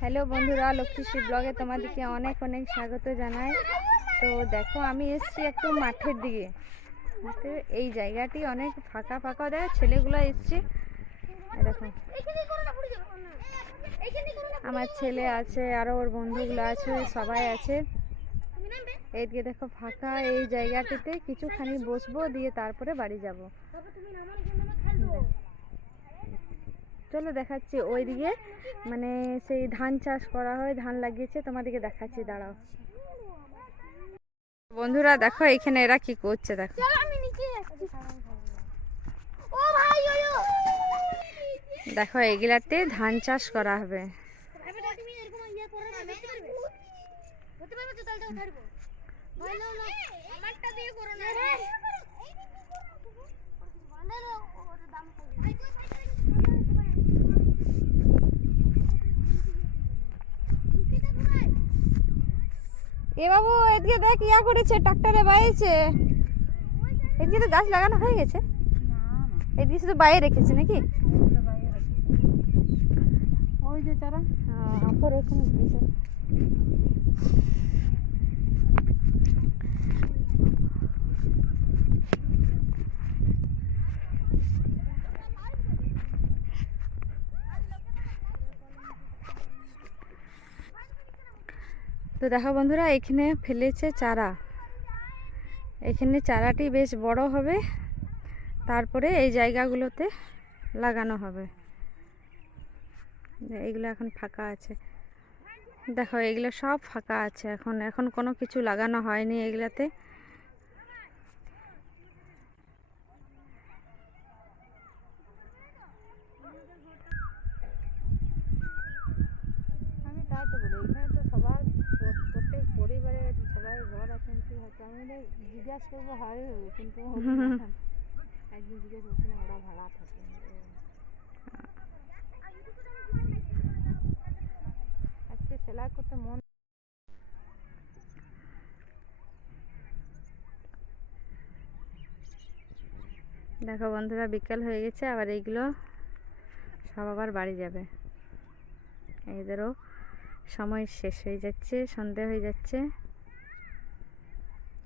Hello বন্ধুরা, লক্ষ্মীশ্রী ব্লগে তোমাদেরকে অনেক অনেক স্বাগত জানাই। তো দেখো, আমি এসেছি একটু মাঠের দিকে। এই জায়গাটি অনেক ফাঁকা ফাঁকা, দেখো ছেলেগুলো এসছে। দেখো আমার ছেলে আছে, আরো ওর বন্ধুগুলো আছে, সবাই আছে। এইদিকে দেখো ফাঁকা, এই জায়গাটিতে কিছুখানি বসবো, দিয়ে তারপরে বাড়ি যাব। চলো দেখাচ্ছি ওইদিকে, মানে সেই ধান চাষ করা হয়, ধান লাগিয়েছে, তোমাদেরকে দেখাচ্ছি, দাঁড়াও। বন্ধুরা দেখো এখানে এরা কি করছে, দেখো দেখো এগুলাতে ধান চাষ করা হবে। এ বাবু, এদিকে দেখ, ইয়া করেছে, ট্রাক্টরে বাইছে। এদিকে তো গাছ লাগানো হয়ে গেছে, এদিকে শুধু বাইরে রেখেছে নাকি? ওই যে চারা আপর ওখানে দিয়েছে। তো দেখো বন্ধুরা, এখানে ফেলেছে চারা। এখানে চারাটি বেশ বড় হবে, তারপরে এই জায়গাগুলোতে লাগানো হবে। এইগুলো এখন ফাঁকা আছে, দেখো এগুলো সব ফাঁকা আছে, এখন কোনো কিছু লাগানো হয়নি এগুলাতে। আমি তাই তো বলি, এখানে তো সবার প্রত্যেক পরিবারে সবাই ঘর আছে, কিন্তু হচ্ছে আমি জিজ্ঞাসা করবো হয়, কিন্তু একদিন জিজ্ঞেস করছিলাম, ওরা ভাড়া থাকে। আজকে সেলাই করতে মন। দেখো বন্ধুরা, বিকেল হয়ে গেছে, আবার এইগুলো সব আবার বাড়ি যাবে। এদেরও সময় শেষ হয়ে যাচ্ছে, সন্ধে হয়ে যাচ্ছে।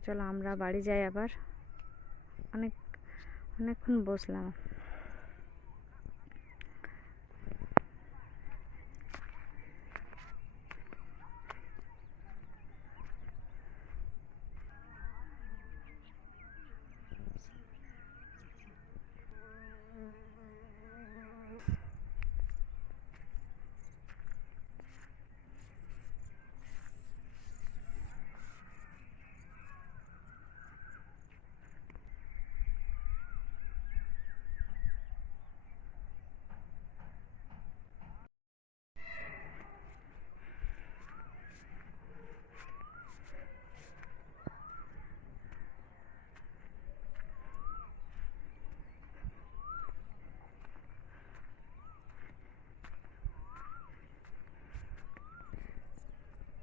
চলো আমরা বাড়ি যাই আবার। অনেকক্ষণ বসলাম।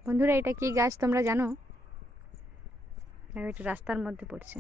বন্ধুরা, এটা কি গাছ তোমরা জানো? এটা রাস্তার মধ্যে পড়ছে।